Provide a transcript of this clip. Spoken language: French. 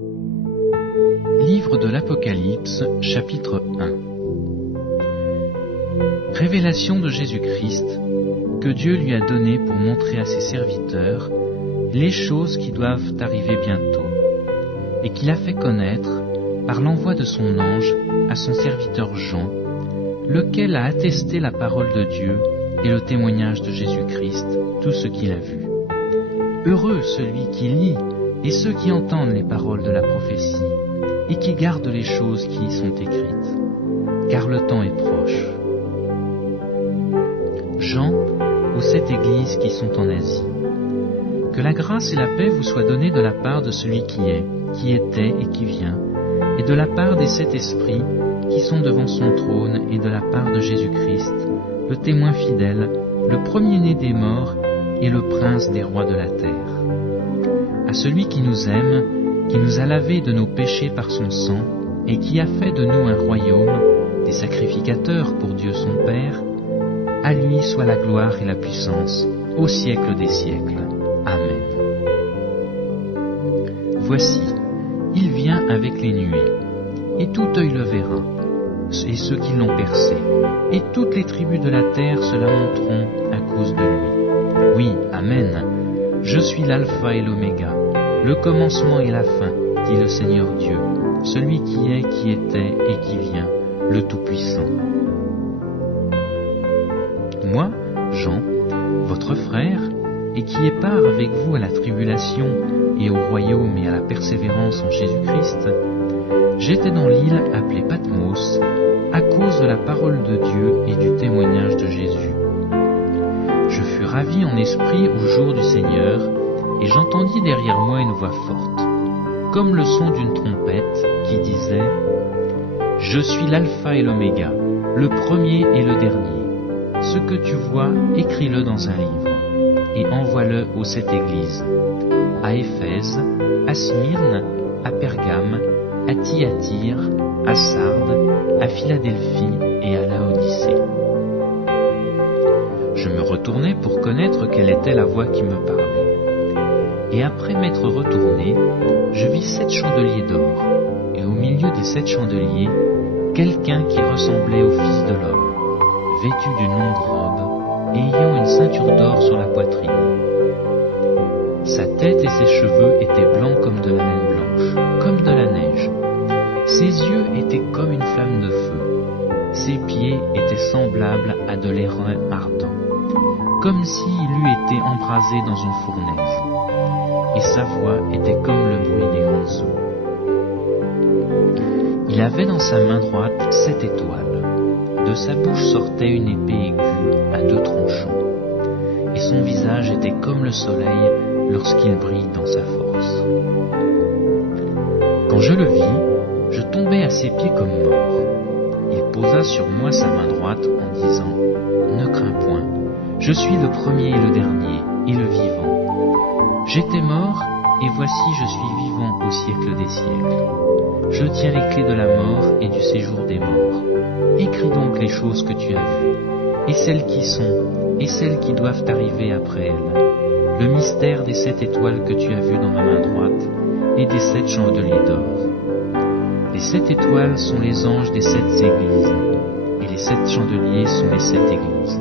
Livre de l'Apocalypse, chapitre 1. Révélation de Jésus-Christ que Dieu lui a donnée pour montrer à ses serviteurs les choses qui doivent arriver bientôt, et qu'il a fait connaître par l'envoi de son ange à son serviteur Jean, lequel a attesté la parole de Dieu et le témoignage de Jésus-Christ, tout ce qu'il a vu. Heureux celui qui lit et ceux qui entendent les paroles de la prophétie et qui gardent les choses qui y sont écrites, car le temps est proche. Jean, aux 7 églises qui sont en Asie. Que la grâce et la paix vous soient données de la part de celui qui est, qui était et qui vient, et de la part des 7 esprits qui sont devant son trône, et de la part de Jésus-Christ, le témoin fidèle, le premier-né des morts et le prince des rois de la terre. À celui qui nous aime, qui nous a lavés de nos péchés par son sang, et qui a fait de nous un royaume, des sacrificateurs pour Dieu son Père, à lui soit la gloire et la puissance, au siècle des siècles. Amen. Voici, il vient avec les nuées, et tout œil le verra, et ceux qui l'ont percé, et toutes les tribus de la terre se lamenteront à cause de lui. Oui, Amen. Je suis l'alpha et l'oméga, le commencement et la fin, dit le Seigneur Dieu, celui qui est, qui était et qui vient, le Tout-Puissant. Moi, Jean, votre frère, et qui ai part avec vous à la tribulation et au royaume et à la persévérance en Jésus-Christ, j'étais dans l'île appelée Patmos à cause de la parole de Dieu et du témoignage de Jésus. Je fus ravi en esprit au jour du Seigneur, et j'entendis derrière moi une voix forte, comme le son d'une trompette, qui disait « Je suis l'alpha et l'oméga, le premier et le dernier. Ce que tu vois, écris-le dans un livre, et envoie-le aux 7 églises, à Éphèse, à Smyrne, à Pergame, à Thyatire, à Sardes, à Philadelphie et à Laodicée. » Je me retournai pour connaître quelle était la voix qui me parlait. Et après m'être retourné, je vis 7 chandeliers d'or, et au milieu des 7 chandeliers, quelqu'un qui ressemblait au Fils de l'homme, vêtu d'une longue robe, et ayant une ceinture d'or sur la poitrine. Sa tête et ses cheveux étaient blancs comme de la laine blanche, comme de la neige. Ses yeux étaient comme une flamme de feu. Ses pieds étaient semblables à de l'airain ardent, comme s'il eût été embrasé dans une fournaise. Et sa voix était comme le bruit des grandes eaux. Il avait dans sa main droite 7 étoiles. De sa bouche sortait une épée aiguë à 2 tranchants. Et son visage était comme le soleil lorsqu'il brille dans sa force. Quand je le vis, je tombai à ses pieds comme mort. Il posa sur moi sa main droite en disant « Ne crains point, je suis le premier et le dernier, et le vivant. J'étais mort, et voici je suis vivant au siècle des siècles. Je tiens les clés de la mort et du séjour des morts. Écris donc les choses que tu as vues, et celles qui sont, et celles qui doivent arriver après elles. Le mystère des 7 étoiles que tu as vues dans ma main droite, et des 7 chandeliers d'or. Les 7 étoiles sont les anges des 7 églises, et les 7 chandeliers sont les 7 églises.